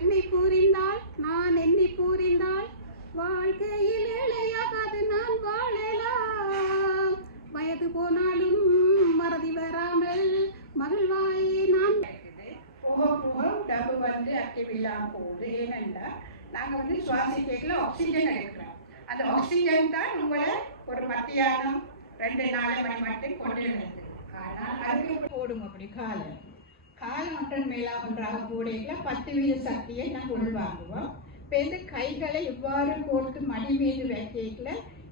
எண்ணி கூறிந்தாள் நான் எண்ணி கூறிந்தாள் வாழ்க்கையில் இளையாகாது நான் வாழலாம் வயது போனாலும் மறதி வராமல் மகிழ்வாயே நான் போக போக உடம்பு வந்து ஆக்டிவ் இல்லாமல் போகுது. ஏனென்றா நாங்கள் வந்து சுவாசிக்கல ஆக்சிஜன் எடுக்கிறோம். அந்த ஆக்சிஜன் தான் உங்களை ஒரு மத்தியானம் 2-4 மணி மட்டும் கொண்டு இருந்தது. ஆனால் அதுக்கு போடும் அப்படி காலம் ஒன்றன் மேலா ஒன்றாக போடையில 10% சக்தியை நாங்கள் உள்வாங்குவோம். இப்போ இந்த கைகளை இவ்வாறு கோர்த்து மடி மீது வைக்கல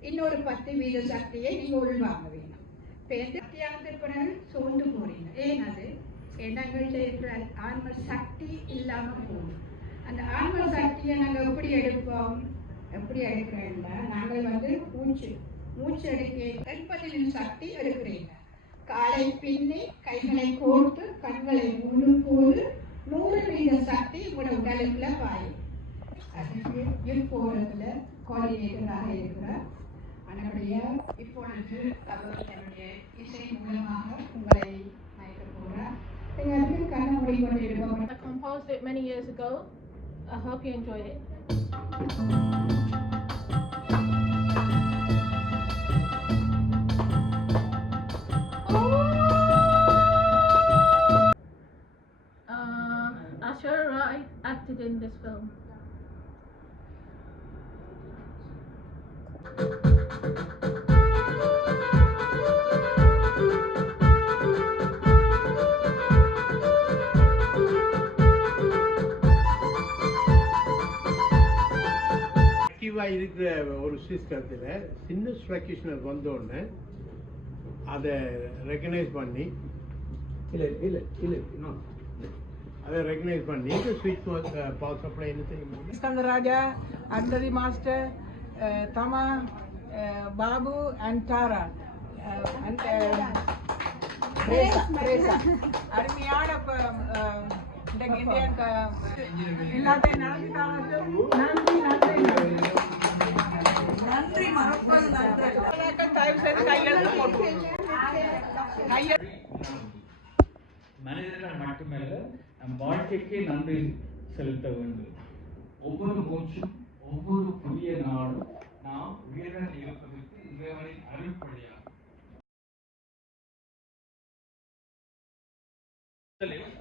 இன்னொரு 10% சக்தியை நீங்கள் உள்வாங்க வேணும். இப்போ மத்தியானத்துக்கு பிறகு சோர்ந்து போறீங்க. ஏனது எண்ணங்கள்ல இருக்கிற ஆன்ம சக்தி இல்லாமல் போகும். அந்த ஆன்ம சக்தியை நாங்கள் எப்படி எடுக்கிறோம்னா நாங்கள் வந்து மூச்சு எடுக்க 80 சக்தி எடுக்கிறீங்க. காலை பின்னி கைகளை கோர்த்து கண்களை மூடும் போது 100% சக்தி உங்களோட உடலுக்குள்ள பாயும். அதுக்கு இருப்போரத்துல கோஆர்டினேட்டராக இருக்கிறார் அன்றைய இப்பொழுது அவர் தன்னுடைய இசை மூலமாக உங்களை மயக்க போகிறார். கண்ண மூடிக்கொண்டிருப்போம். I composed it many years ago. I hope you enjoy it. Ashura Rai acted in this film. இருக்கிற ஒரு சிஸ்டத்தில் சின்ன ஸ்ட்ரக்சர் வந்தோடனே அதை ரெக்கக்னைஸ் பண்ணி அதை ரெக்கக்னைஸ் பண்ணி ஸ்விட்ச் பவர் சப்ளை என்ன செய்யும். Skandaraja, Andari Master, Tama, Babu and Tara and Teresa. அருமையான இந்த இந்தியன் எல்லாத்தையும் நன்றி மறப்பது நன்றி. தயவு செய்து கையெழுத்து போட்டு மனிதர்கள் மட்டுமல்ல நம் வாழ்க்கைக்கே நன்றி செலுத்த வேண்டும். ஒவ்வொரு மூச்சும் ஒவ்வொரு புதிய நாளும் நாம் உயிருடன் இருப்பதற்கு இறைவனின் அருள்படியாகும்.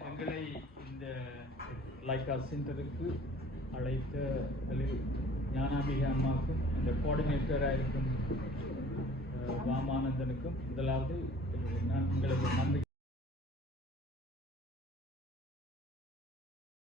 எங்களை இந்த லைக்கா சென்டருக்கு அழைத்த ஞானாம்பிகை அம்மாவுக்கும் இந்த கோஆர்டினேட்டராக இருக்கும் வாமானந்தனுக்கும் முதலாவது நான் உங்களுக்கு நன்றி